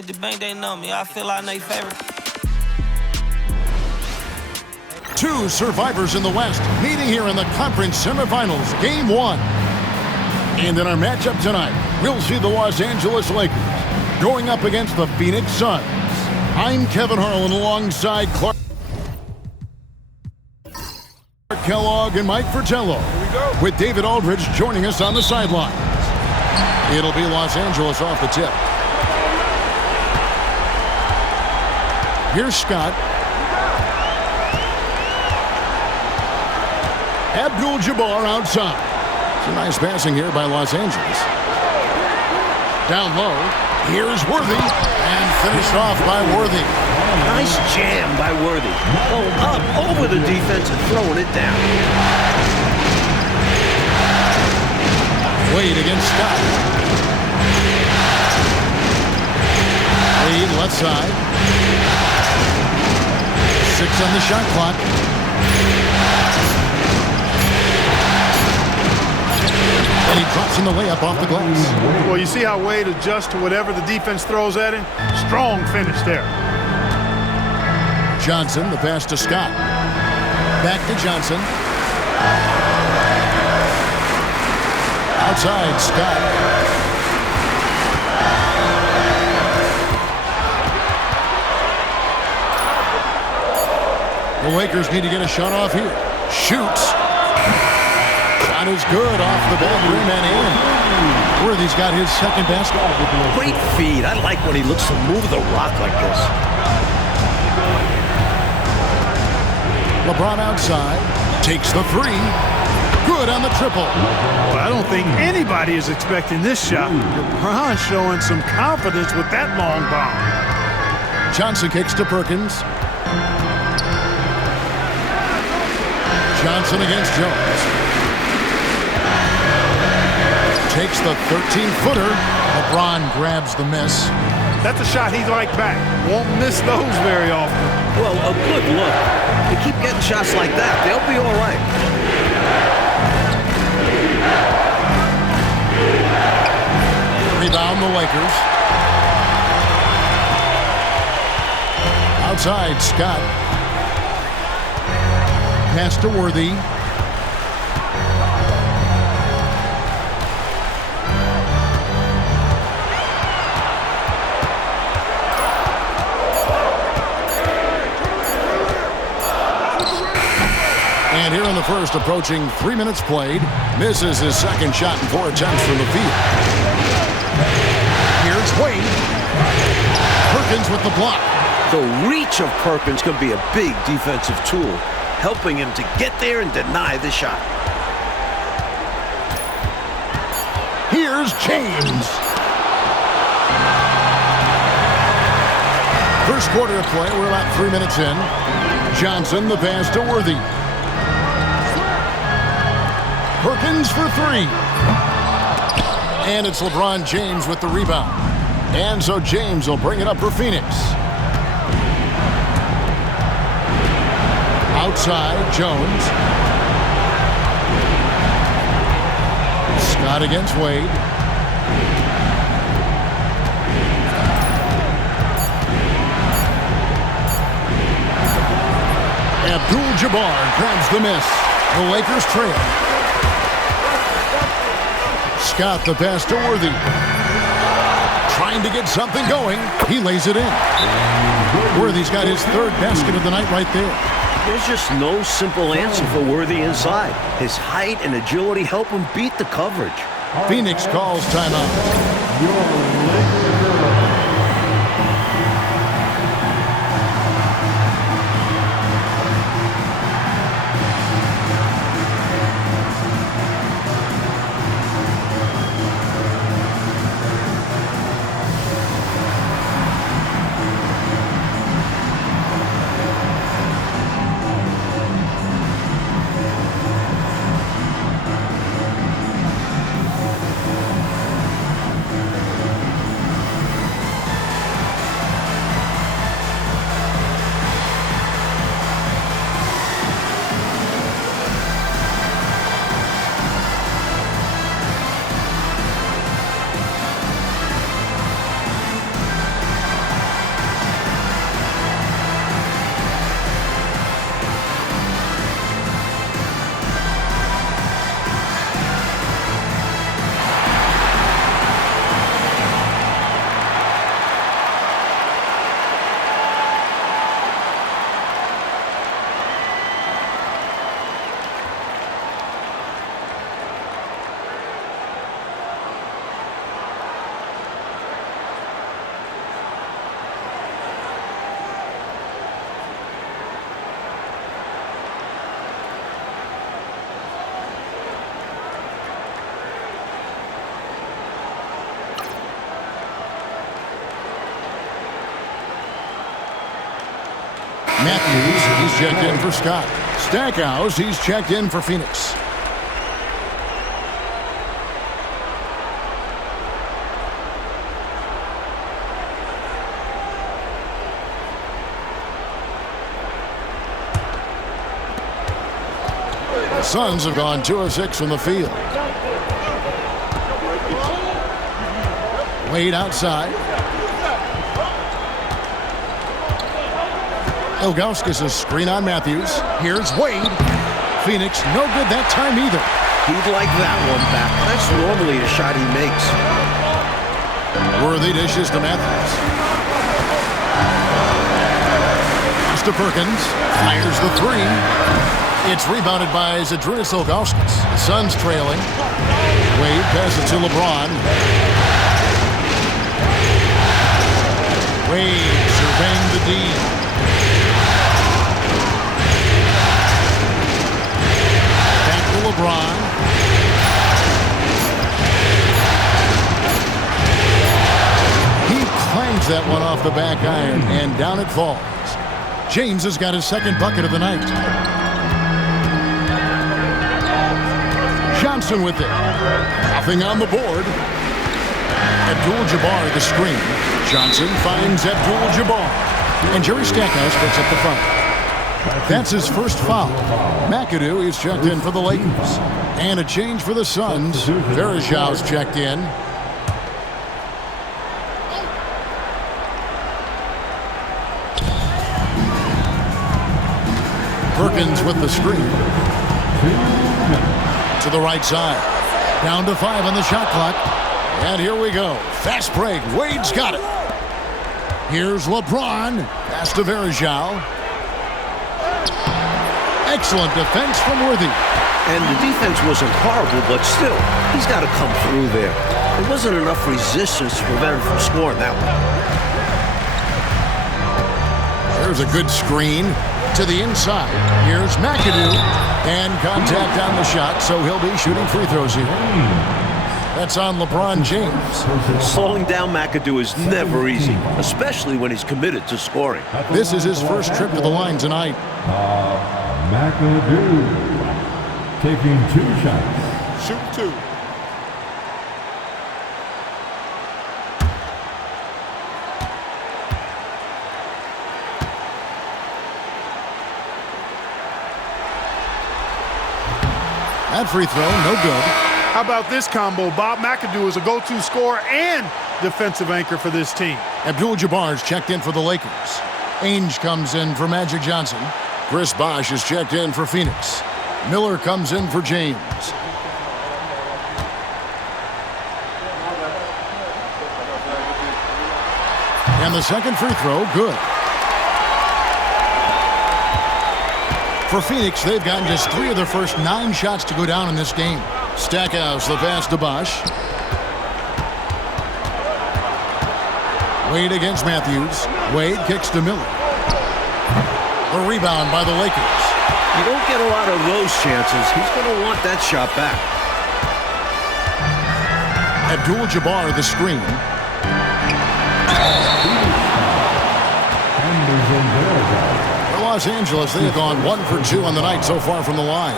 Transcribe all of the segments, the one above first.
The bank, they know me. I feel like they favorite. Two survivors in the West meeting here in the conference semifinals, game one. And in our matchup tonight, we'll see the Los Angeles Lakers going up against the Phoenix Suns. I'm Kevin Harlan alongside Clark Kellogg and Mike Fratello, with David Aldridge joining us on the sidelines. It'll be Los Angeles off the tip. Here's Scott. Abdul-Jabbar outside. Some nice passing here by Los Angeles. Down low, here's Worthy, and finished off by Worthy. Nice jam by Worthy. Oh, up over the defense and throwing it down. Wade against Scott. Wade left side. 6 on the shot clock. And he drops in the layup off the glass. Well, you see how Wade adjusts to whatever the defense throws at him? Strong finish there. Johnson, the pass to Scott. Back to Johnson. Outside, Scott. The Lakers need to get a shot off here. Shoots. Shot is good off the back rim and in. Worthy's got his second basket. Great feed. I like when he looks to move the rock like this. LeBron outside. Takes the three. Good on the triple. Well, I don't think anybody is expecting this shot. LeBron showing some confidence with that long bomb. Johnson kicks to Perkins. Johnson against Jones. Takes the 13-footer. LeBron grabs the miss. That's a shot he'd like back. Won't miss those very often. Well, a good look. They keep getting shots like that. They'll be all right. Rebound the Lakers. Outside, Scott. Pass to Worthy. And here in the first, approaching 3 minutes played, misses his second shot in 4 attempts from the field. Here's Wade. Perkins with the block. The reach of Perkins can be a big defensive tool, helping him to get there and deny the shot. Here's James. First quarter of play, we're about 3 minutes in. Johnson, the pass to Worthy. Perkins for 3. And it's LeBron James with the rebound. And so James will bring it up for Phoenix. Outside, Jones. Scott against Wade. Abdul-Jabbar grabs the miss. The Lakers trail. Scott the pass to Worthy. Trying to get something going. He lays it in. Worthy's got his third basket of the night right there. There's just no simple answer for Worthy inside. His height and agility help him beat the coverage. Phoenix calls timeout. Matthews, he's checked in for Scott. Stackhouse, he's checked in for Phoenix. The Suns have gone 2 of 6 from the field. Wade outside. Ilgauskas' screen on Matthews. Here's Wade. Phoenix, no good that time either. He'd like that one back. That's normally a shot he makes. Worthy dishes to Matthews. Pass to Perkins. Fires the three. It's rebounded by Zydrunas Ilgauskas. The Suns trailing. Wade passes to LeBron. Wade surveying the D. Back to LeBron. He clangs that one off the back iron, and down it falls. James has got his second bucket of the night. Johnson with it. Nothing on the board. Abdul-Jabbar the screen. Johnson finds Abdul-Jabbar. And Jerry Stackhouse picks up the front. That's his first foul. McAdoo is checked in for the Lakers. And a change for the Suns. Verejão's checked in. Perkins with the screen. To the right side. Down to 5 on the shot clock. And here we go. Fast break. Wade's got it. Here's LeBron. Pass to Verejão. Excellent defense from Worthy. And the defense wasn't horrible, but still, he's got to come through there. There wasn't enough resistance to prevent him from scoring that one. There's a good screen to the inside. Here's McAdoo. And contact on the shot, so he'll be shooting free throws here. That's on LeBron James. Slowing down McAdoo is never easy, especially when he's committed to scoring. This is his first trip to the line tonight. McAdoo taking 2 shots. Shoot 2. That free throw, no good. How about this combo? Bob McAdoo is a go-to scorer and defensive anchor for this team. Abdul-Jabbar's checked in for the Lakers. Ainge comes in for Magic Johnson. Chris Bosh is checked in for Phoenix. Miller comes in for James. And the second free throw, good. For Phoenix, they've gotten just 3 of their first 9 shots to go down in this game. Stackhouse, the pass to Bosh. Wade against Matthews. Wade kicks to Miller. A rebound by the Lakers. You don't get a lot of those chances. He's going to want that shot back. Abdul-Jabbar, the screen. For Los Angeles, they have gone 1 for 2 on the night so far from the line.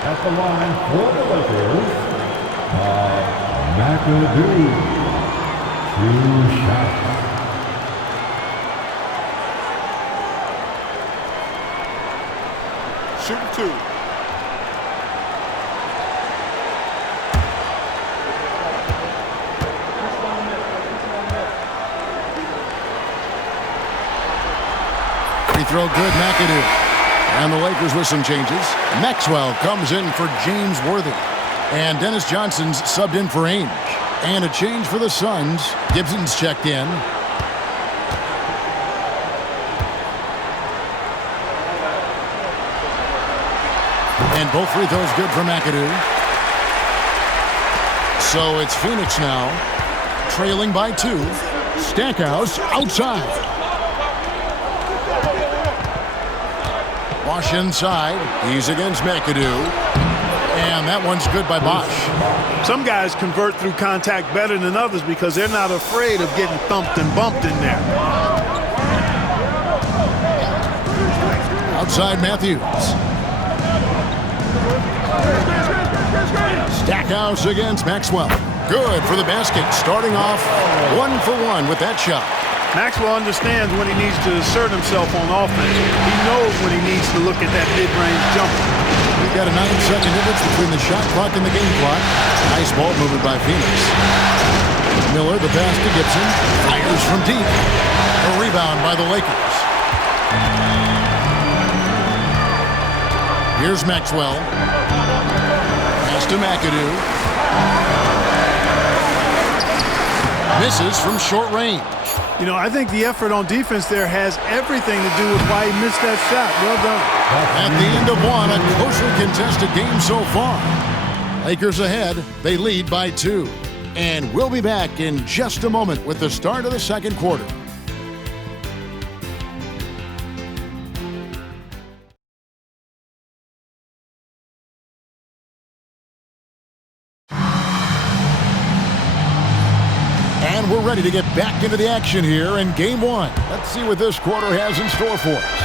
At the line for the Lakers, McAdoo. 2 shots. Shoot 2. Free throw good, McAdoo. And the Lakers with some changes. Maxwell comes in for James Worthy. And Dennis Johnson's subbed in for Ainge. And a change for the Suns. Gibson's checked in. And both free throws good for McAdoo. So it's Phoenix now, trailing by 2. Stackhouse outside. Bosh inside. He's against McAdoo. And that one's good by Bosh. Some guys convert through contact better than others because they're not afraid of getting thumped and bumped in there. outside Matthews. Stackhouse against Maxwell. Good for the basket, starting off 1 for 1 with that shot. Maxwell understands when he needs to assert himself on offense. He knows when he needs to look at that mid-range jumper. We've got a 9-second difference between the shot clock and the game clock. Nice ball movement by Phoenix. Miller, the pass to Gibson. Fires from deep. A rebound by the Lakers. Here's Maxwell. Pass to McAdoo. Misses from short range. You know, I think the effort on defense there has everything to do with why he missed that shot. Well done. At the end of one, a closely contested game so far. Lakers ahead. They lead by 2. And we'll be back in just a moment with the start of the second quarter. And we're ready to get back into the action here in Game 1. Let's see what this quarter has in store for us.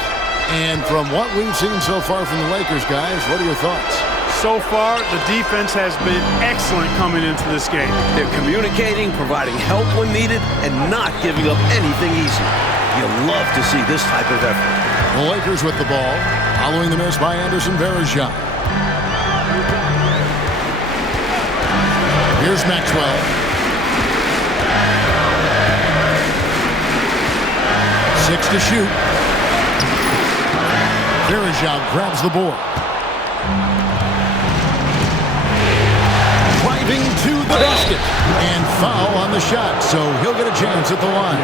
And from what we've seen so far from the Lakers, guys, what are your thoughts? So far, the defense has been excellent coming into this game. They're communicating, providing help when needed, and not giving up anything easy. You love to see this type of effort. The Lakers with the ball, following the miss by Anderson Varejao. Here's Maxwell. 6 to shoot. Varejao grabs the board. Driving to the basket. And foul on the shot, so he'll get a chance at the line.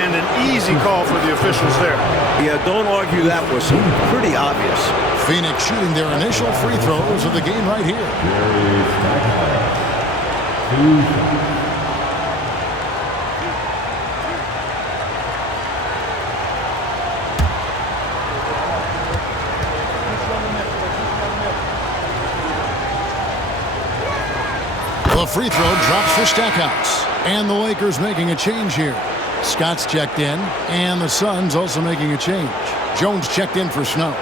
And an easy call for the officials there. Yeah, don't argue that was pretty obvious. Phoenix shooting their initial free throws of the game right here. The free throw drops for Stackhouse. And the Lakers making a change here. Scott's checked in, and the Suns also making a change. Jones checked in for Snow.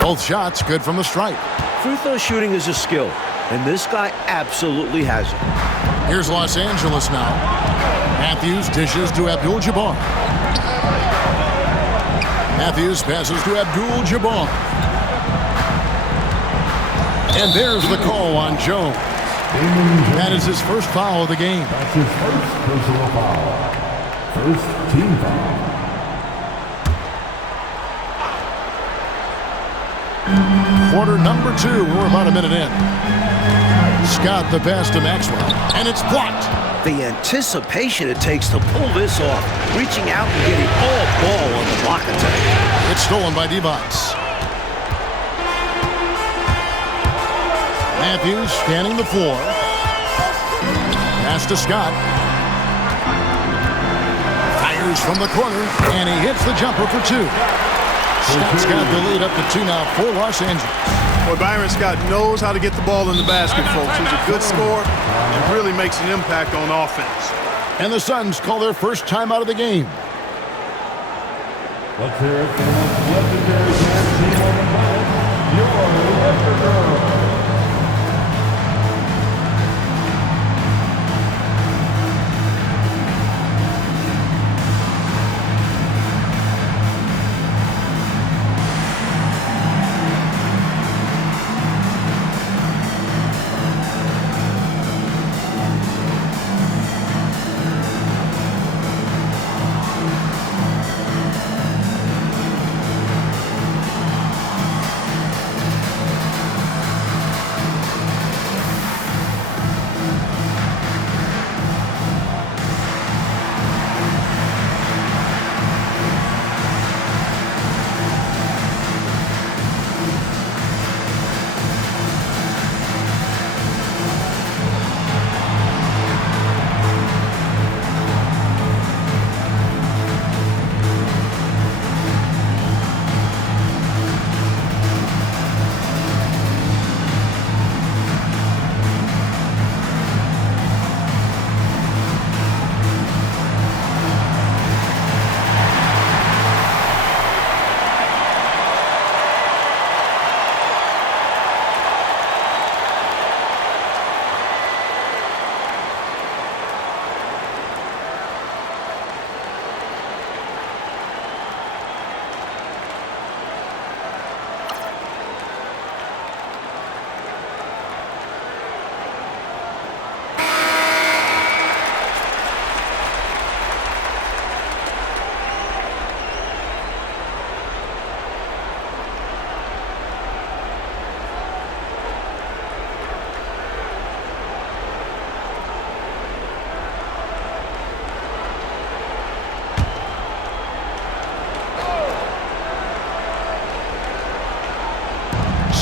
Both shots good from the stripe. Free throw shooting is a skill, and this guy absolutely has it. Here's Los Angeles now. Matthews dishes to Abdul-Jabbar. Matthews passes to Abdul-Jabbar. And there's the call on Jones. That is his first foul of the game. That's his first personal foul. First team foul. Quarter number 2. We're about a minute in. Scott the pass to Maxwell. And it's blocked. The anticipation it takes to pull this off, reaching out and getting all ball on the block attack. It's stolen by Divac. Matthews scanning the floor. Pass to Scott. Fires from the corner, and he hits the jumper for 2. Scott's got the lead up to 2 now for Los Angeles. Boy, Byron Scott knows how to get the ball in the basket, folks. He's a good scorer and really makes an impact on offense. And the Suns call their first time out of the game. Let's hear it for the most legendary dance team on the planet, your Lebrons.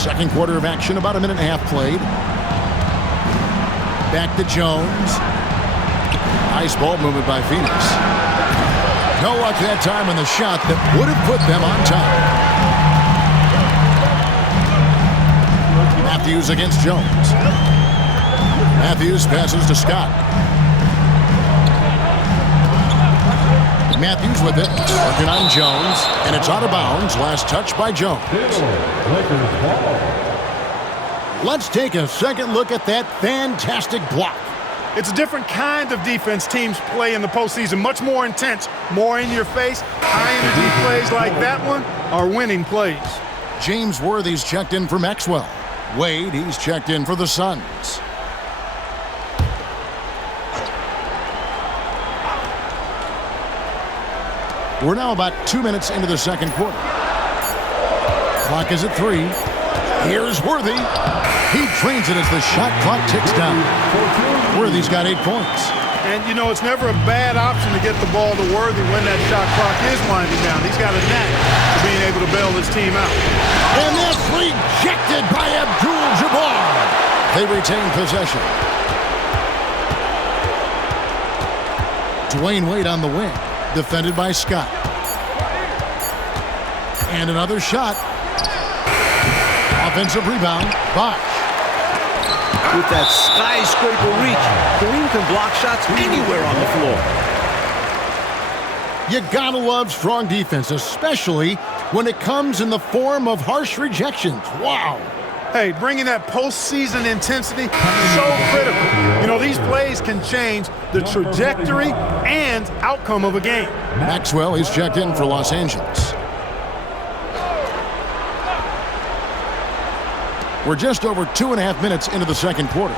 Second quarter of action, about a minute and a half played. Back to Jones. Nice ball movement by Phoenix. No luck that time on the shot that would have put them on top. Matthews against Jones. Matthews passes to Scott. Matthews with it, working on Jones, and it's out of bounds. Last touch by Jones. Let's take a second look at that fantastic block. It's a different kind of defense teams play in the postseason. Much more intense, more in your face. High-energy plays like that one are winning plays. James Worthy's checked in for Maxwell. Wade, he's checked in for the Suns. We're now about 2 minutes into the second quarter. Clock is at 3. Here's Worthy. He drains it as the shot clock ticks down. Worthy's got 8 points. And, you know, it's never a bad option to get the ball to Worthy when that shot clock is winding down. He's got a knack for being able to bail his team out. And that's rejected by Abdul-Jabbar. They retain possession. Dwayne Wade on the wing. Defended by Scott. And another shot. Offensive rebound. Bosch. With that skyscraper reach, Kareem can block shots anywhere on the floor. You gotta love strong defense, especially when it comes in the form of harsh rejections. Wow. Hey, bringing that postseason intensity, so critical. You know, these plays can change the trajectory and outcome of a game. Maxwell is checked in for Los Angeles. We're just over 2.5 minutes into the second quarter.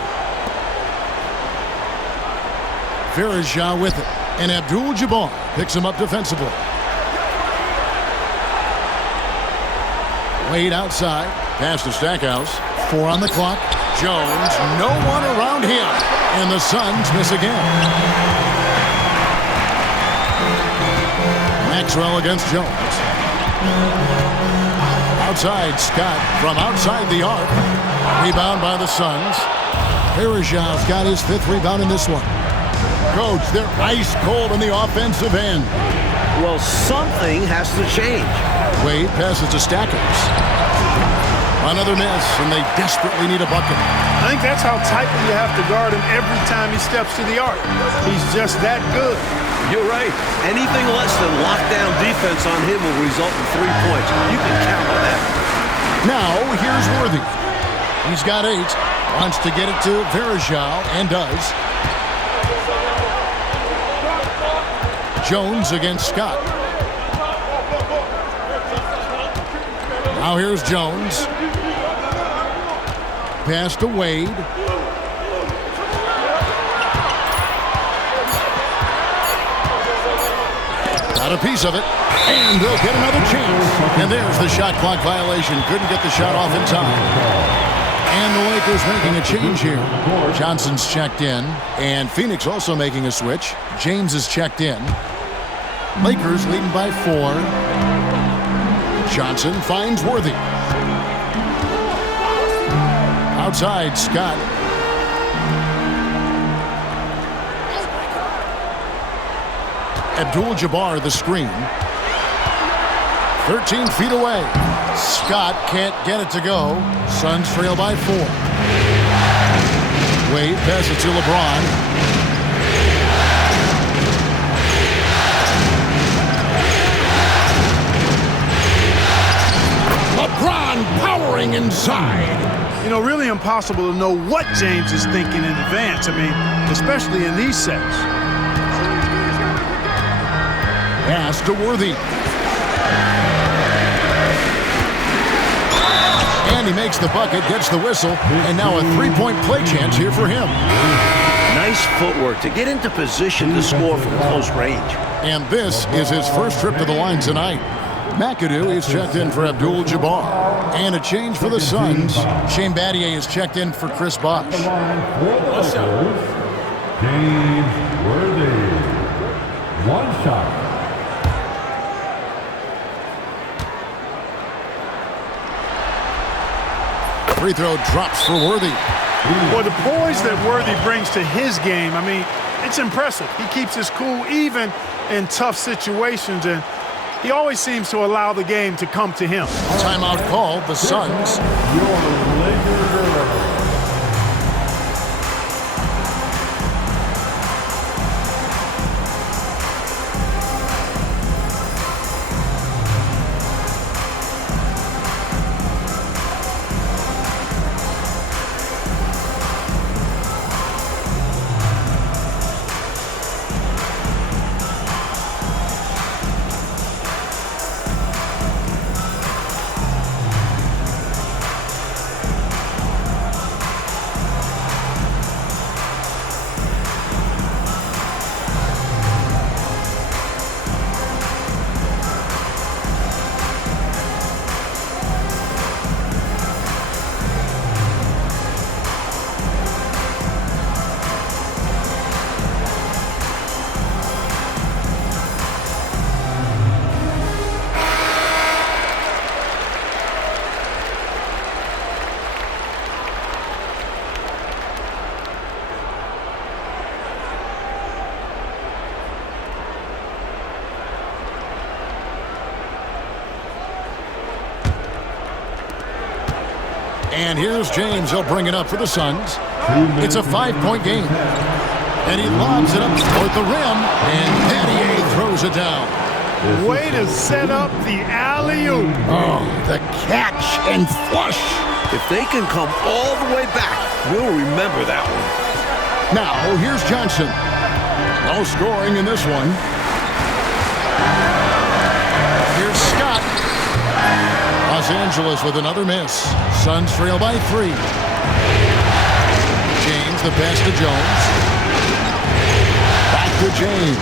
Verajah with it, and Abdul-Jabbar picks him up defensively. Wade outside, pass to Stackhouse. 4 on the clock. Jones, no one around him, and the Suns miss again. Maxwell against Jones. Outside, Scott from outside the arc. Rebound by the Suns. Verajah's got his 5th rebound in this one. Coach, they're ice cold on the offensive end. Well, something has to change. Wade passes to Stackhouse. Another miss, and they desperately need a bucket. I think that's how tightly you have to guard him every time he steps to the arc. He's just that good. You're right. Anything less than lockdown defense on him will result in 3 points. You can count on that. Now, here's Worthy. He's got 8. Wants to get it to Verajah, and does. Jones against Scott. Now here's Jones. Pass to Wade. Got a piece of it. And they'll get another chance. And there's the shot clock violation. Couldn't get the shot off in time. And the Lakers making a change here. Johnson's checked in. And Phoenix also making a switch. James is checked in. Lakers leading by 4. Johnson finds Worthy. Outside, Scott. Abdul-Jabbar the screen. 13 feet away. Scott can't get it to go. Suns trail by 4. Wade passes to LeBron. LeBron powering inside. You know, really impossible to know what James is thinking in advance. I mean, especially in these sets. Pass to Worthy. And he makes the bucket, gets the whistle, and now a 3-point play chance here for him. Nice footwork to get into position to score from close range. And this is his first trip to the line tonight. McAdoo is checked in for Abdul-Jabbar. And a change for the Suns. Shane Battier is checked in for Chris Bosh. What's up? James Worthy. 1 shot. Free throw drops for Worthy. Well, the poise that Worthy brings to his game, I mean, it's impressive. He keeps his cool even in tough situations, and he always seems to allow the game to come to him. Timeout called, the Suns. Your Laker girl. And here's James. He'll bring it up for the Suns. It's a 5-point game. And he lobs it up toward the rim. And Pattier throws it down. Way to set up the alley-oop. Oh, the catch and flush. If they can come all the way back, we'll remember that one. Now, here's Johnson. No scoring in this one. Here's Scott. Los Angeles with another miss. Suns trail by 3. James, the pass to Jones. Back to James.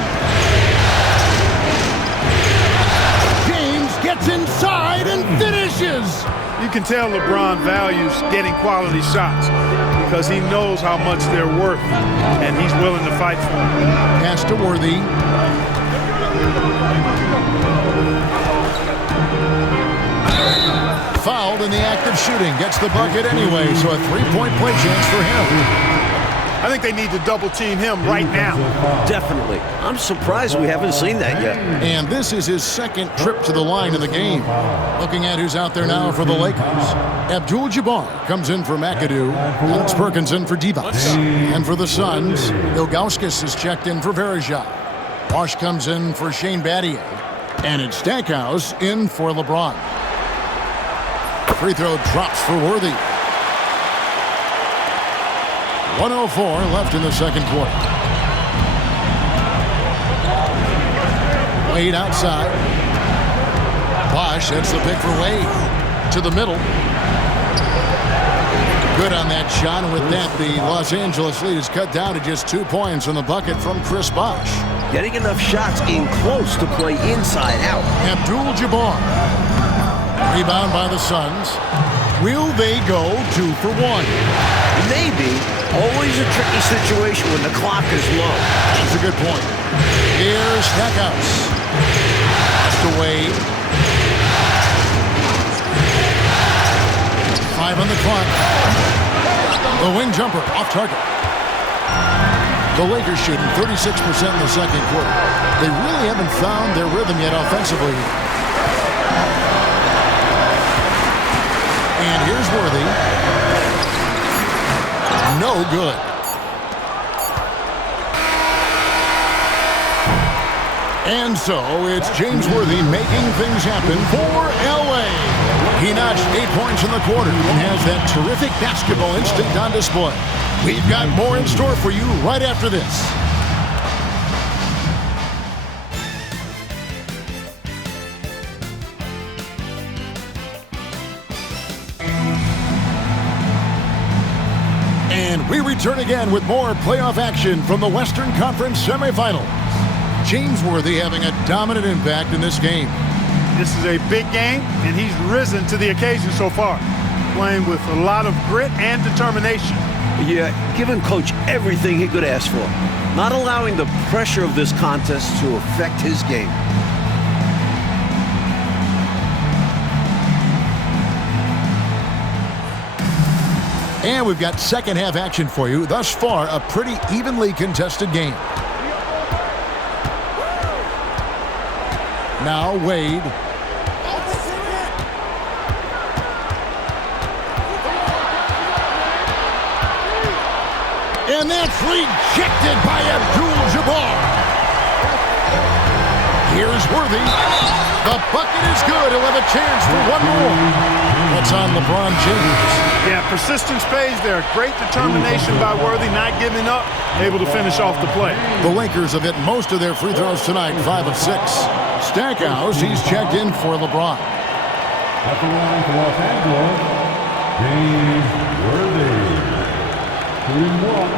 James gets inside and finishes. You can tell LeBron values getting quality shots because he knows how much they're worth, and he's willing to fight for them. Pass to Worthy. Fouled in the act of shooting. Gets the bucket anyway, so a 3-point play chance for him. I think they need to double-team him right now. Definitely. I'm surprised we haven't seen that yet. And this is his second trip to the line in the game. Looking at who's out there now for the Lakers. Abdul-Jabbar comes in for McAdoo. Alex Perkins in for Divac. And for the Suns, Ilgauskas is checked in for Verejao. Bosch comes in for Shane Battier. And it's Stackhouse in for LeBron. Free throw drops for Worthy. 1:04 left in the second quarter. Wade outside. Bosch hits the pick for Wade. To the middle. Good on that shot, and with that, the Los Angeles lead is cut down to just 2 points on the bucket from Chris Bosch. Getting enough shots in close to play inside out. Abdul-Jabbar. Rebound by the Suns. Will they go 2 for 1? Maybe. Always a tricky situation when the clock is low. That's a good point. Here's Stackhouse. Pass to Wade. 5 on the clock. The wing jumper off target. The Lakers shooting 36% in the second quarter. They really haven't found their rhythm yet offensively. And here's Worthy. No good. And so it's James Worthy making things happen for LA. He notched 8 points in the quarter and has that terrific basketball instinct on display. We've got more in store for you right after this. And we return again with more playoff action from the Western Conference semifinals. James Worthy having a dominant impact in this game. This is a big game, and he's risen to the occasion so far, playing with a lot of grit and determination. Yeah, giving Coach everything he could ask for. Not allowing the pressure of this contest to affect his game. And we've got second half action for you. Thus far, a pretty evenly contested game. Now Wade. And that's rejected by Abdul-Jabbar. Here's Worthy. The bucket is good. He'll have a chance for one more. That's on LeBron James. Yeah, persistence pays there. Great determination by Worthy, not giving up, able to finish off the play. The Lakers have hit most of their free throws tonight, 5 of 6. Stackhouse, he's checked in for LeBron. At the line for Los Angeles, James Worthy. 3-1.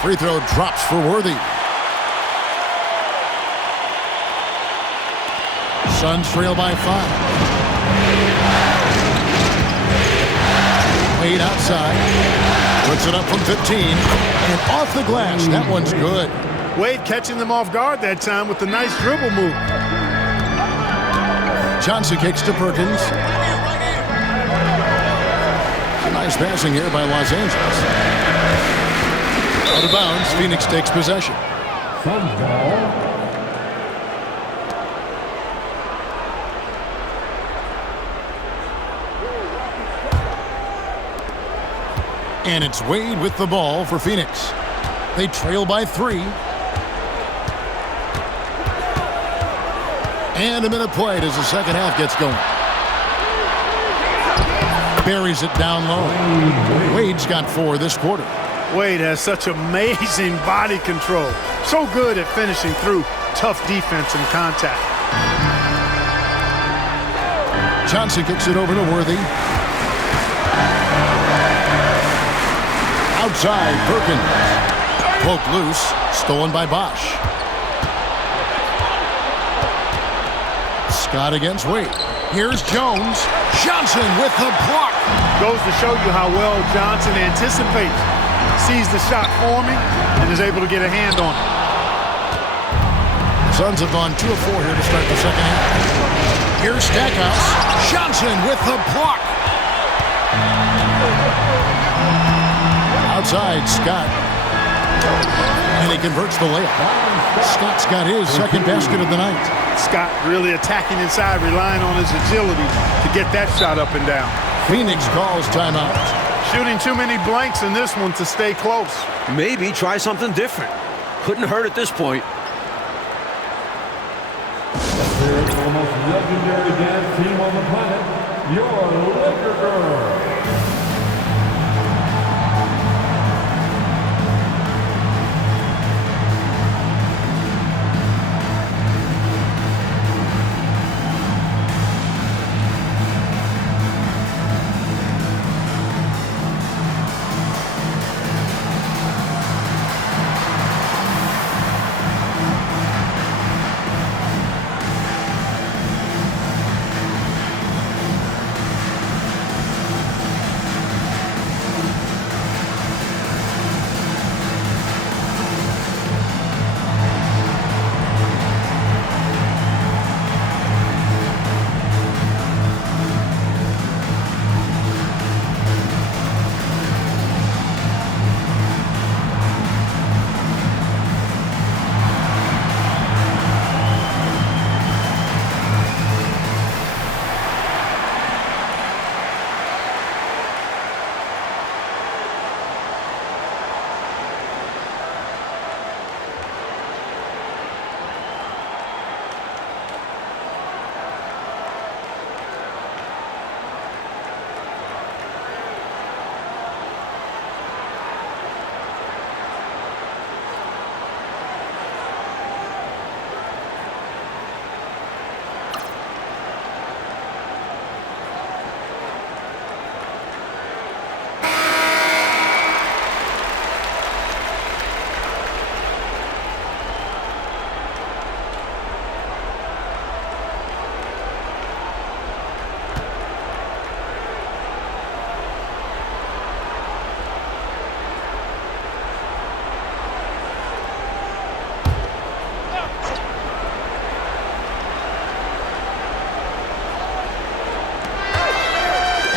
Free throw drops for Worthy. Suns trail by 5. Wade outside. Puts it up from 15. And off the glass. That one's good. Wade catching them off guard that time with a nice dribble move. Johnson kicks to Perkins. Nice passing here by Los Angeles. Out of bounds, Phoenix takes possession. Suns ball. And it's Wade with the ball for Phoenix. They trail by 3. And a minute played as the second half gets going. Buries it down low. Wade's got 4 this quarter. Wade has such amazing body control. So good at finishing through tough defense and contact. Johnson kicks it over to Worthy. Outside, Perkins. Poked loose, stolen by Bosch. Scott against Wade. Here's Jones. Johnson with the block. Goes to show you how well Johnson anticipates. Sees the shot forming and is able to get a hand on it. Suns have gone 2 of 4 here to start the second half. Here's Stackhouse. Johnson with the block. Outside, Scott. And he converts the layup. Scott's got his second basket of the night. Scott really attacking inside, relying on his agility to get that shot up and down. Phoenix calls timeout. Shooting too many blanks in this one to stay close. Maybe try something different. Couldn't hurt at this point. Here's the most legendary dance team on the planet, your Laker Girls.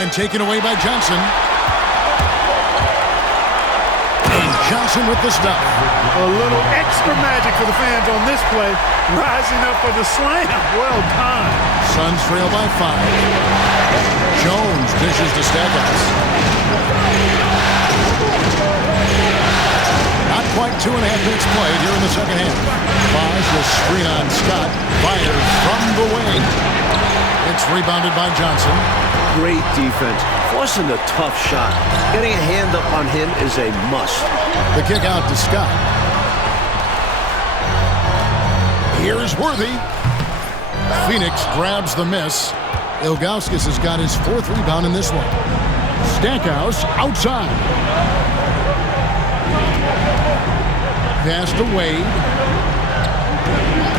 And taken away by Johnson. And Johnson with the stop. A little extra magic for the fans on this play. Rising up for the slam. Well done. Suns trail by 5. Jones dishes to Stackhouse. Not quite 2.5 minutes played here in the second half. Bosch will screen on Scott. Fires from the wing. It's rebounded by Johnson. Great defense. Forcing a tough shot. Getting a hand up on him is a must. The kick out to Scott. Here's Worthy. Phoenix grabs the miss. Ilgauskas has got his 4th rebound in this one. Stackhouse outside. Pass to Wade.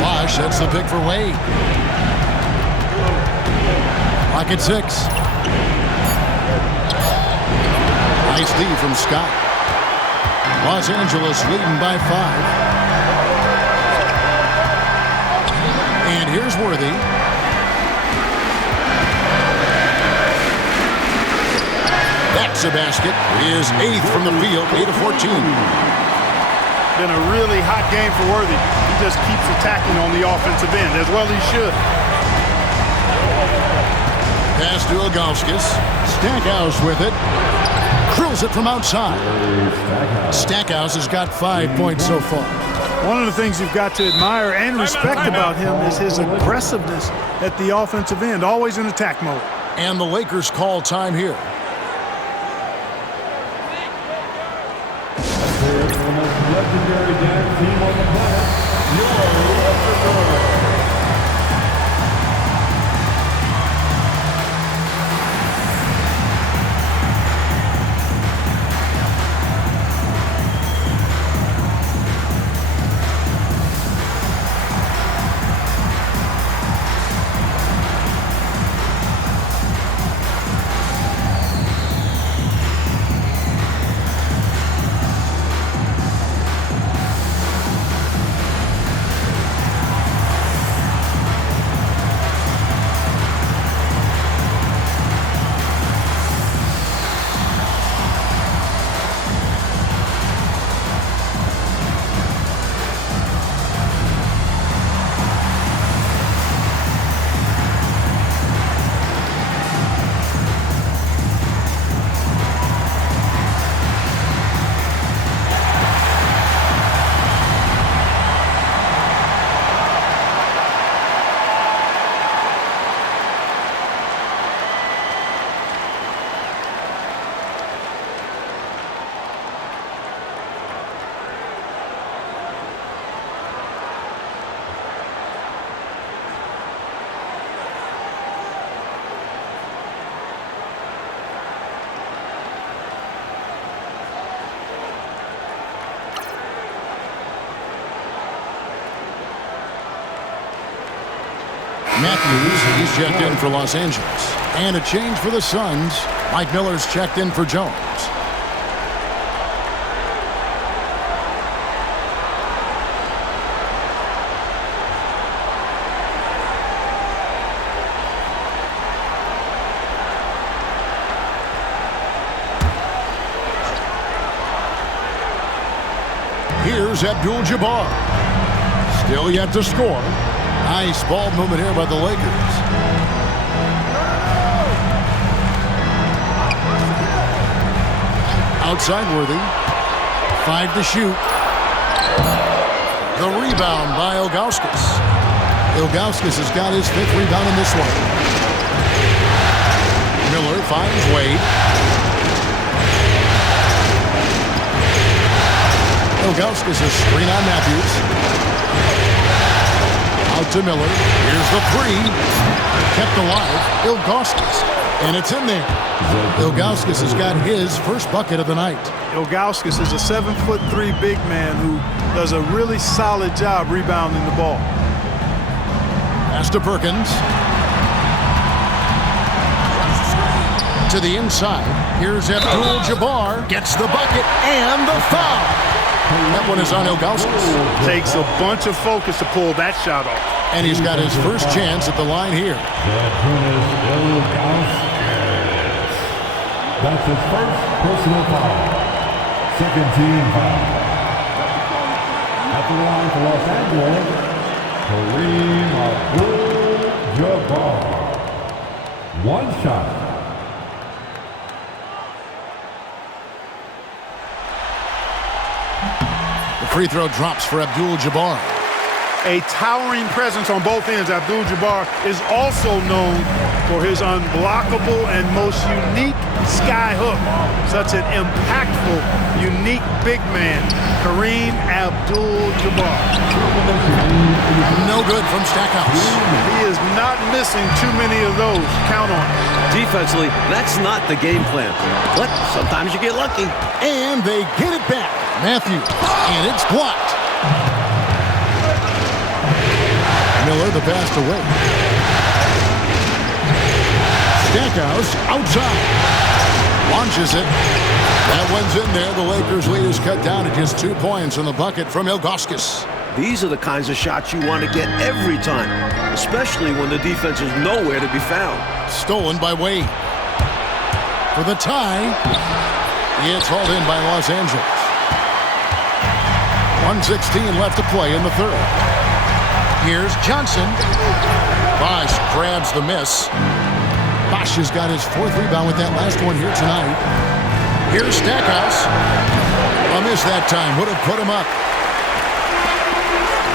Bosch sets the pick for Wade. Clock at 6. Nice D from Scott. Los Angeles leading by 5. And here's Worthy. That's a basket. His 8th from the field, 8 of 14. Been a really hot game for Worthy. He just keeps attacking on the offensive end, as well he should. Pass to Ilgauskas. Stackhouse with it. Drills it from outside. Stackhouse has got 5 points so far. One of the things you've got to admire and respect about him is his aggressiveness at the offensive end, always in attack mode. And the Lakers call time here. Legendary dance team on the planet, your Lebrons. Matthews, he's checked in for Los Angeles. And a change for the Suns. Mike Miller's checked in for Jones. Here's Abdul-Jabbar. Still yet to score. Nice ball movement here by the Lakers. Outside Worthy. 5 to shoot. The rebound by Ilgauskas. Ilgauskas has got his 5th rebound in this one. Miller finds Wade. Ilgauskas a screen on Matthews. Out to Miller. Here's the 3. Kept alive. Ilgauskas. And it's in there. Ilgauskas has got his first bucket of the night. Ilgauskas is a 7'3" big man who does a really solid job rebounding the ball. Pass to Perkins. To the inside. Here's Abdul-Jabbar. Gets the bucket and the foul. That one is on Ilgauskas. Takes a bunch of focus to pull that shot off. And he's got his first chance at the line here. That one is Ilgauskas. That's his first personal foul. Second team foul. At the line for Los Angeles, Kareem Abdul-Jabbar. One shot. The free throw drops for Abdul-Jabbar. A towering presence on both ends. Abdul-Jabbar is also known for his unblockable and most unique sky hook. Such an impactful, unique big man, Kareem Abdul-Jabbar. No good from Stackhouse. He is not missing too many of those. Count on it. Defensively, that's not the game plan. But sometimes you get lucky. And they get it back. Matthews. And it's blocked. Miller, the pass away. Stackhouse outside. Launches it. That one's in there. The Lakers' lead is cut down to just 2 points on the bucket from Ilgauskas. These are the kinds of shots you want to get every time, especially when the defense is nowhere to be found. Stolen by Wade. For the tie. It's hauled in by Los Angeles. 1:16 left to play in the third. Here's Johnson. Bosch grabs the miss. Bosch has got his 4th rebound with that last one here tonight. Here's Stackhouse. A miss that time. Would have put him up.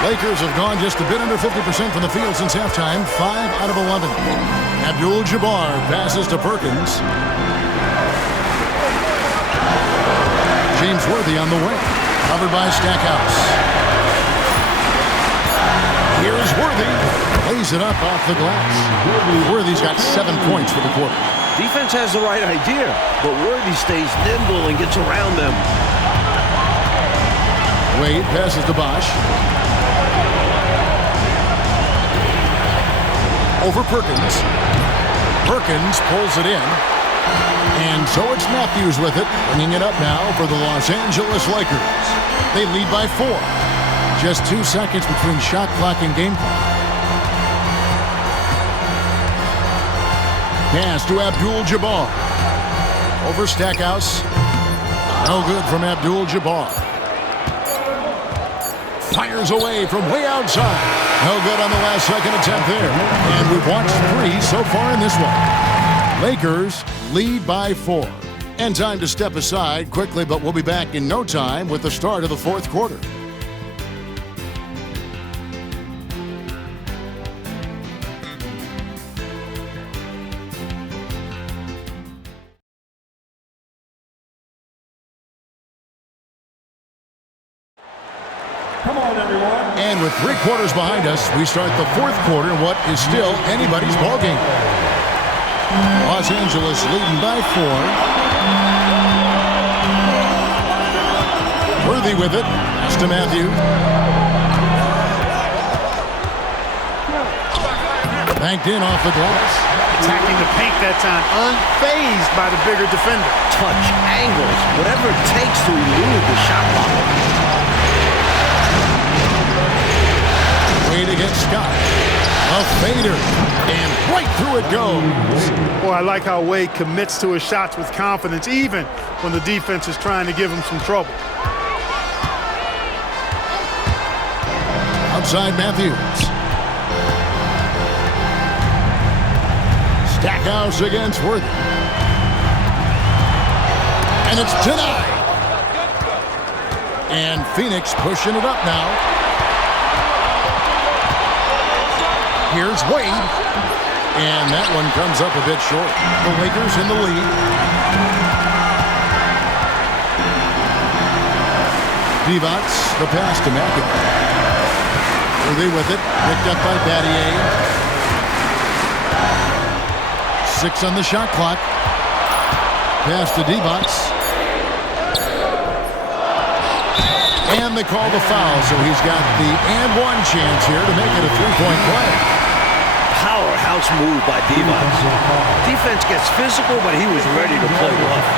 Lakers have gone just a bit under 50% from the field since halftime. 5 out of 11. Abdul-Jabbar passes to Perkins. James Worthy on the wing. Covered by Stackhouse. Here's Worthy. Lays it up off the glass. Worthy's got 7 points for the quarter. Defense has the right idea, but Worthy stays nimble and gets around them. Wade passes to Bosch. Over Perkins. Perkins pulls it in. And so it's Matthews with it, bringing it up now for the Los Angeles Lakers. They lead by 4. Just 2 seconds between shot clock and game clock. Pass to Abdul-Jabbar. Over Stackhouse. No good from Abdul-Jabbar. Fires away from way outside. No good on the last second attempt there. And we've watched 3 so far in this one. Lakers lead by 4. And time to step aside quickly, but we'll be back in no time with the start of the 4th quarter. Come on, everyone. And with 3 quarters behind us, we start the 4th quarter in what is still anybody's ballgame. Los Angeles leading by 4. Worthy with it. Pass to Matthews. Banked in off the glass. Attacking the paint that time, unfazed by the bigger defender. Touch, angles, whatever it takes to elude the shot blocker. Wade against Scott. A fader. And right through it goes. Boy, I like how Wade commits to his shots with confidence, even when the defense is trying to give him some trouble. Outside Matthews. Stackhouse against Worthy. And it's denied. And Phoenix pushing it up now. Here's Wade. And that one comes up a bit short. The Lakers in the lead. Divac, the pass to McIntyre. Worthy with it. Picked up by Battier. 6 on the shot clock. Pass to Divac. And they call the foul, so he's got the and one chance here to make it a 3-point play. Powerhouse move by Divac. Defense gets physical, but he was ready to play rough.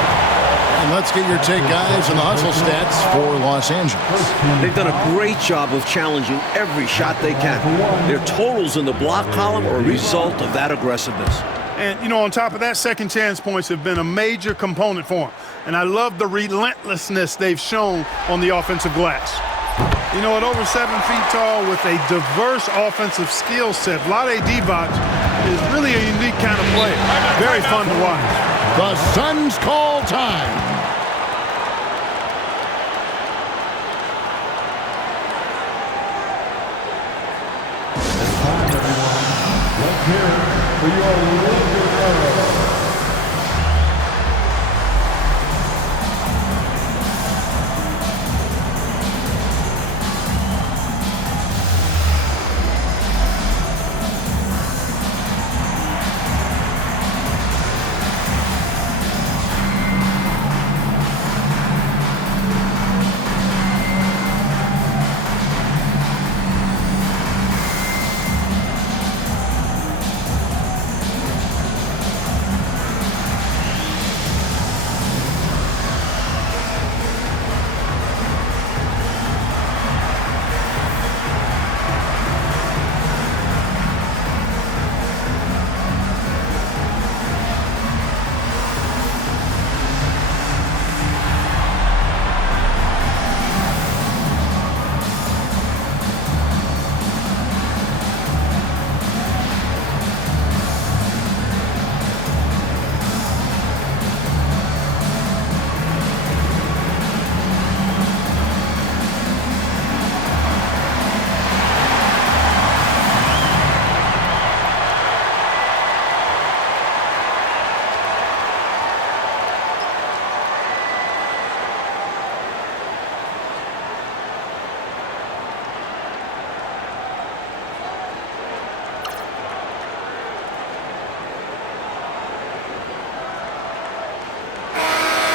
And let's get your take, guys, on the hustle stats for Los Angeles. They've done a great job of challenging every shot they can. Their totals in the block column are a result of that aggressiveness. And, you know, on top of that, second chance points have been a major component for him. And I love the relentlessness they've shown on the offensive glass. You know, at over 7 feet tall with a diverse offensive skill set, Vlade Divac is really a unique kind of player. Very fun to watch. The Suns call time. It's time, everyone. Let's hear it for your Lebrons.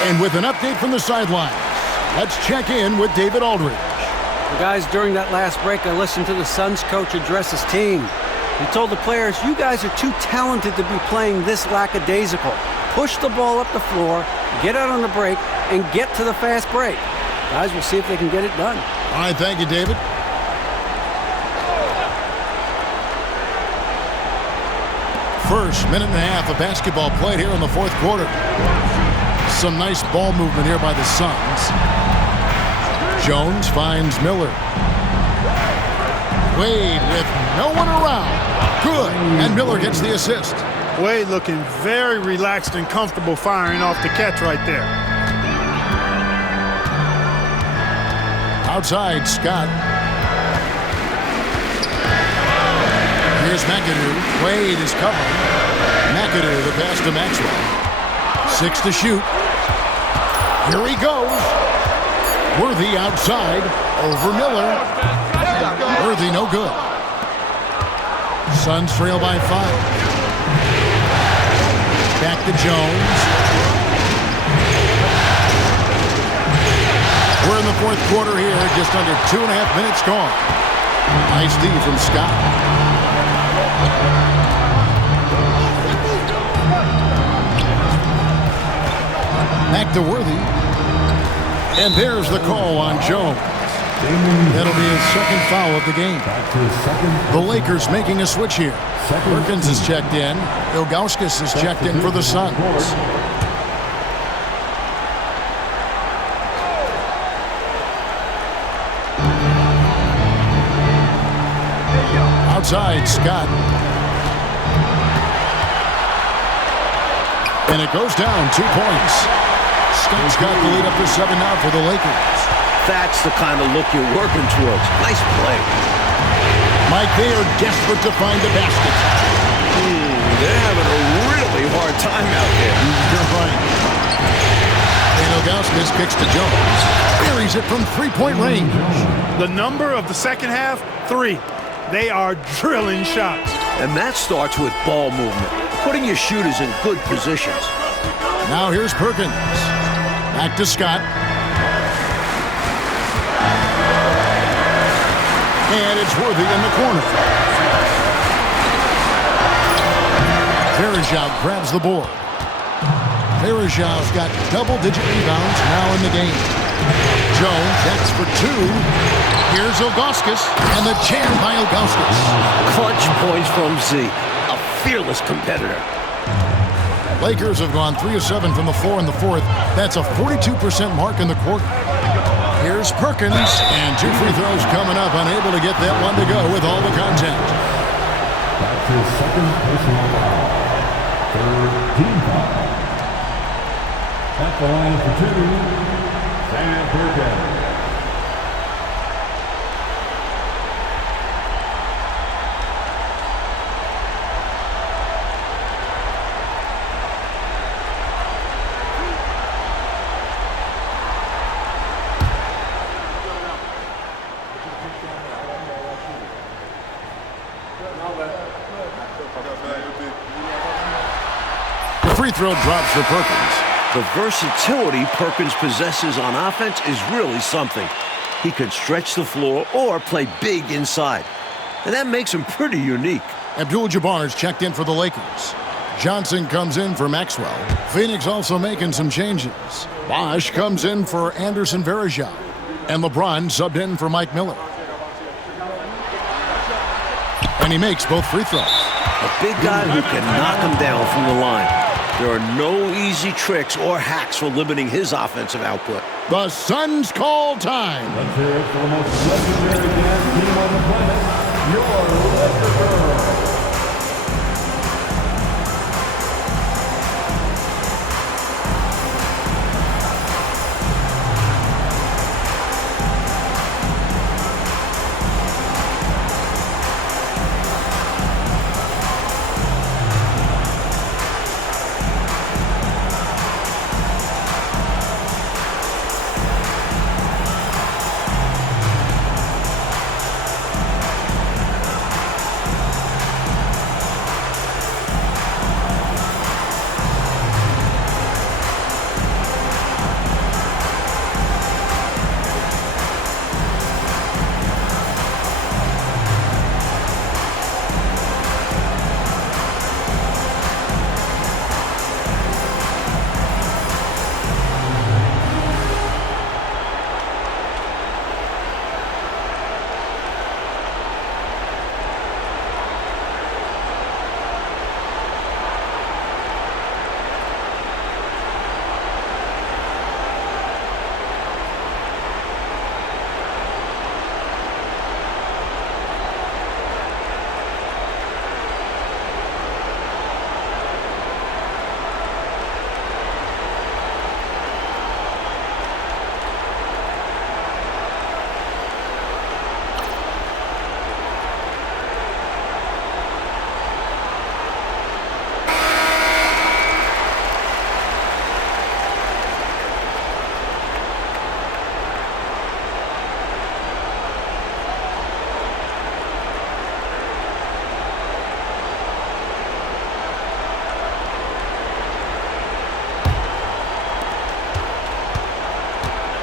And with an update from the sidelines, let's check in with David Aldridge. Well, guys, during that last break, I listened to the Suns coach address his team. He told the players, you guys are too talented to be playing this lackadaisical. Push the ball up the floor, get out on the break, and get to the fast break. Guys, we'll see if they can get it done. All right, thank you, David. First minute and a half of basketball played here in the fourth quarter. Some nice ball movement here by the Suns. Jones finds Miller. Wade with no one around. Good. And Miller gets the assist. Wade looking very relaxed and comfortable firing off the catch right there. Outside, Scott. Here's McAdoo. Wade is covering. McAdoo, the pass to Maxwell. 6 to shoot. Here he goes. Worthy outside. Over Miller. Worthy no good. Suns trail by 5. Back to Jones. We're in the fourth quarter here. Just under 2.5 minutes gone. Nice D from Scott. Back to Worthy. And there's the call on Jones. That'll be his second foul of the game. The Lakers making a switch here. Perkins is checked in. Ilgauskas is checked in for the Suns. Outside, Scott. And it goes down 2 points. Scott's got the lead up to 7 now for the Lakers. That's the kind of look you're working towards. Nice play. Mike, they are desperate to find the basket. They're having a really hard time out there. You're right. And Ilgauskas kicks to Jones. Buries it from 3-point range. The number of the second half, 3. They are drilling shots. And that starts with ball movement. Putting your shooters in good positions. Now here's Perkins. Back to Scott. And it's Worthy in the corner. Verejao grabs the board. Verejao's got double-digit rebounds now in the game. Jones checks for 2. Here's Ilgauskas, and the jam by Ilgauskas. Clutch points from Z, a fearless competitor. Lakers have gone 3 of 7 from the floor in the fourth. That's a 42% mark in the quarter. Here's Perkins, and 2 free throws coming up, unable to get that one to go with all the contact. That's his second personal foul. Third team foul. At the line for 2, Sam Perkins. The free throw drops for Perkins. The versatility Perkins possesses on offense is really something. He can stretch the floor or play big inside. And that makes him pretty unique. Abdul-Jabbar's checked in for the Lakers. Johnson comes in for Maxwell. Phoenix also making some changes. Bosch comes in for Anderson Varejao. And LeBron subbed in for Mike Miller. And he makes both free throws. A big guy who can knock him down from the line. There are no easy tricks or hacks for limiting his offensive output. The Suns call time. Let's hear it for the most legendary dance team on the planet, your Lebrons.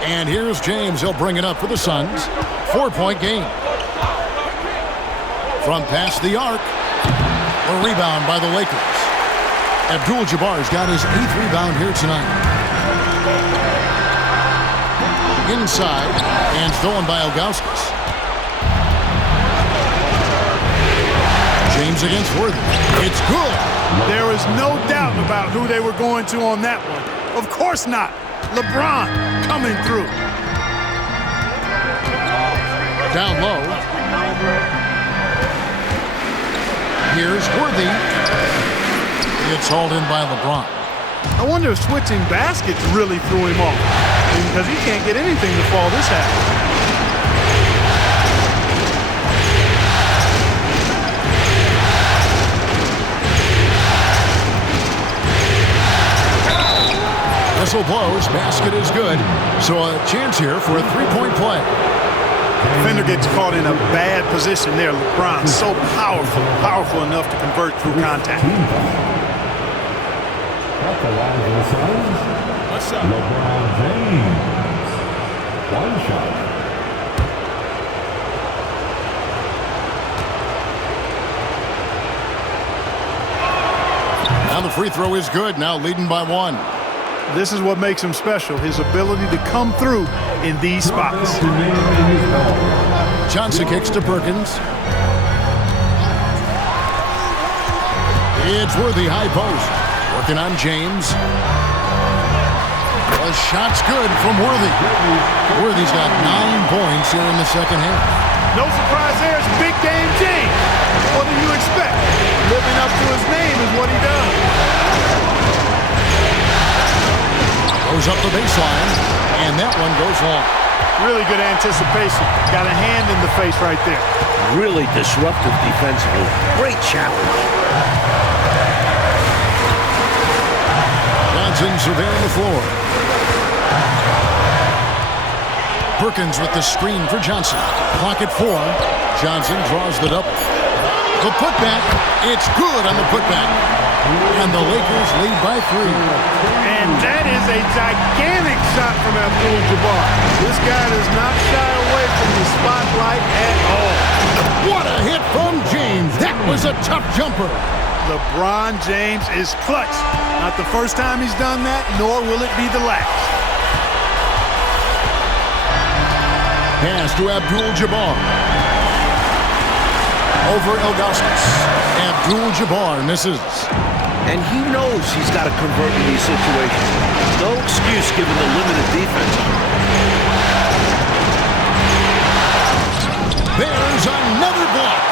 And here's James. He'll bring it up for the Suns. 4-point game. From past the arc. A rebound by the Lakers. Abdul-Jabbar's got his 8th rebound here tonight. Inside. And stolen by Ilgauskas. James against Worthy. It's good. There is no doubt about who they were going to on that one. Of course not. LeBron coming through. Down low. Here's Worthy. It's hauled in by LeBron. I wonder if switching baskets really threw him off, because he can't get anything to fall this half. Whistle blows, basket is good. So a chance here for a three-point play. Defender gets caught in a bad position there. LeBron so powerful enough to convert through contact. At the line for the Suns, LeBron James. One shot. Now the free throw is good, now leading by 1. This is what makes him special, his ability to come through in these spots. Johnson kicks to Perkins. It's Worthy high post. Working on James. The shot's good from Worthy. Worthy's got 9 points here in the second half. No surprise there. It's Big Game James. What do you expect? Living up to his name is what he does. Goes up the baseline, and that one goes long. Really good anticipation. Got a hand in the face right there. Really disruptive defensively. Great challenge. Johnson surveying the floor. Perkins with the screen for Johnson. Clock at 4. Johnson draws the double. The putback. It's good on the putback. And the Lakers lead by 3. And that is a gigantic shot from Abdul-Jabbar. This guy does not shy away from the spotlight at all. What a hit from James. That was a tough jumper. LeBron James is clutch. Not the first time he's done that, nor will it be the last. Pass to Abdul-Jabbar. Over Ilgauskas. Abdul-Jabbar misses. And he knows he's got to convert in these situations. No excuse given the limited defense. There's another block.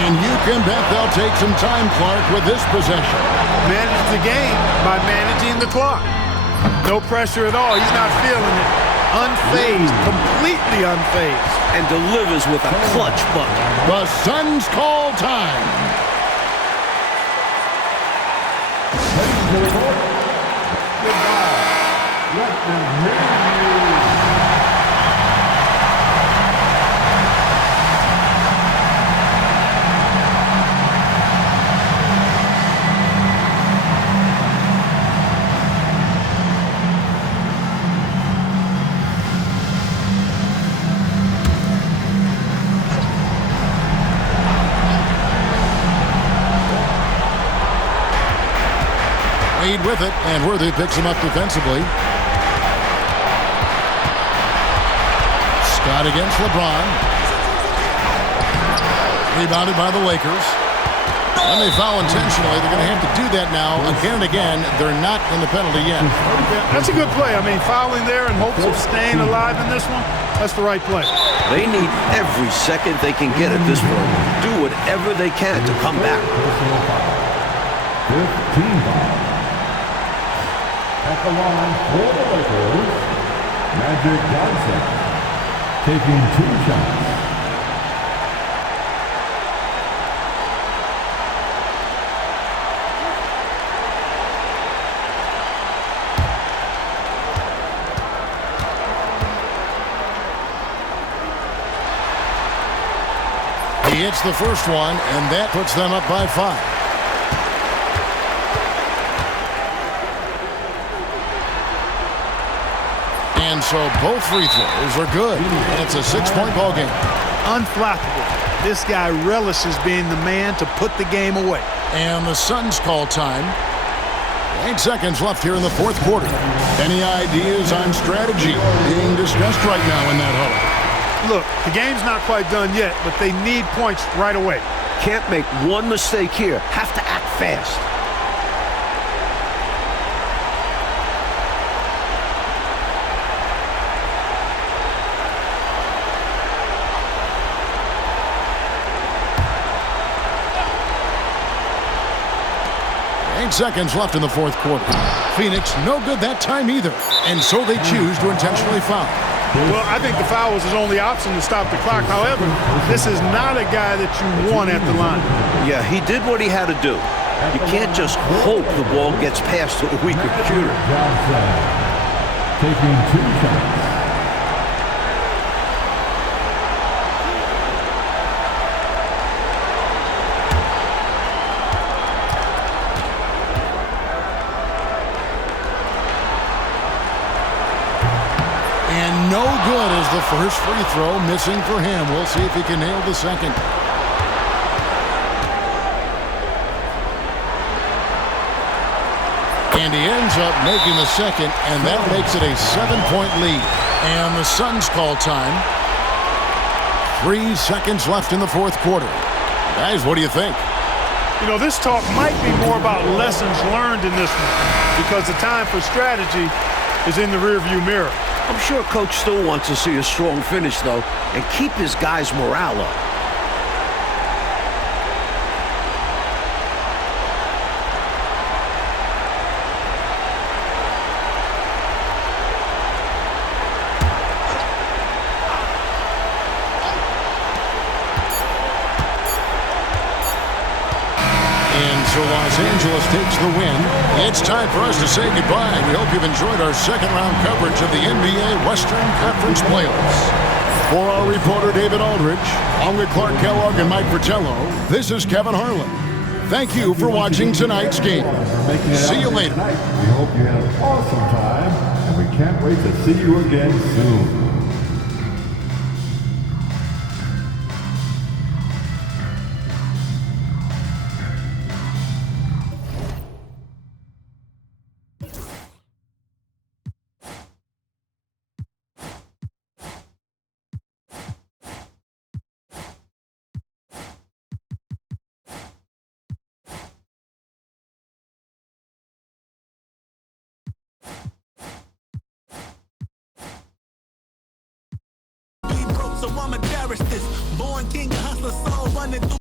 And you can bet they'll take some time, Clark, with this possession. Manage the game by managing the clock. No pressure at all. He's not feeling it. Unfazed, completely unfazed. And delivers with a clutch bucket. The Suns call time. Wade with it, and Worthy picks him up defensively. Scott against LeBron. Rebounded by the Lakers. When they foul intentionally, they're going to have to do that now again and again. They're not in the penalty yet. Yeah, that's a good play. I mean, fouling there in hopes of staying alive in this one, that's the right play. They need every second they can get at this point. Do whatever they can to come back. 15 at the line for the Lakers, Magic Johnson taking 2 shots. He hits the first one, and that puts them up by 5. And so both free throws are good. It's a 6-point ball game. Unflappable. This guy relishes being the man to put the game away. And the Suns call time. 8 seconds left here in the fourth quarter. Any ideas on strategy being discussed right now in that huddle? Look, the game's not quite done yet, but they need points right away. Can't make one mistake here. Have to act fast. Seconds left in the fourth quarter. Phoenix no good that time either, and so they choose to intentionally foul. Well, I think the foul was his only option to stop the clock. However, this is not a guy that you want at the line. Yeah, he did what he had to do. You can't just hope the ball gets past to a weaker shooter. Johnson taking 2 shots. No good as the first free throw missing for him. We'll see if he can nail the second. And he ends up making the second, and that makes it a 7-point lead. And the Suns call time. 3 seconds left in the fourth quarter. Guys, what do you think? You know, this talk might be more about lessons learned in this one because the time for strategy is in the rearview mirror. I'm sure Coach still wants to see a strong finish, though, and keep his guys' morale up. And so Los Angeles takes the win. It's time for us to say goodbye. We hope you've enjoyed our second-round coverage of the NBA Western Conference playoffs. For our reporter, David Aldridge, along with Clark Kellogg and Mike Fratello, this is Kevin Harlan. Thank you for watching tonight's game. See you later. We hope you had an awesome time, and we can't wait to see you again soon. So I'm embarrassed this. Born king, a hustler, soul running through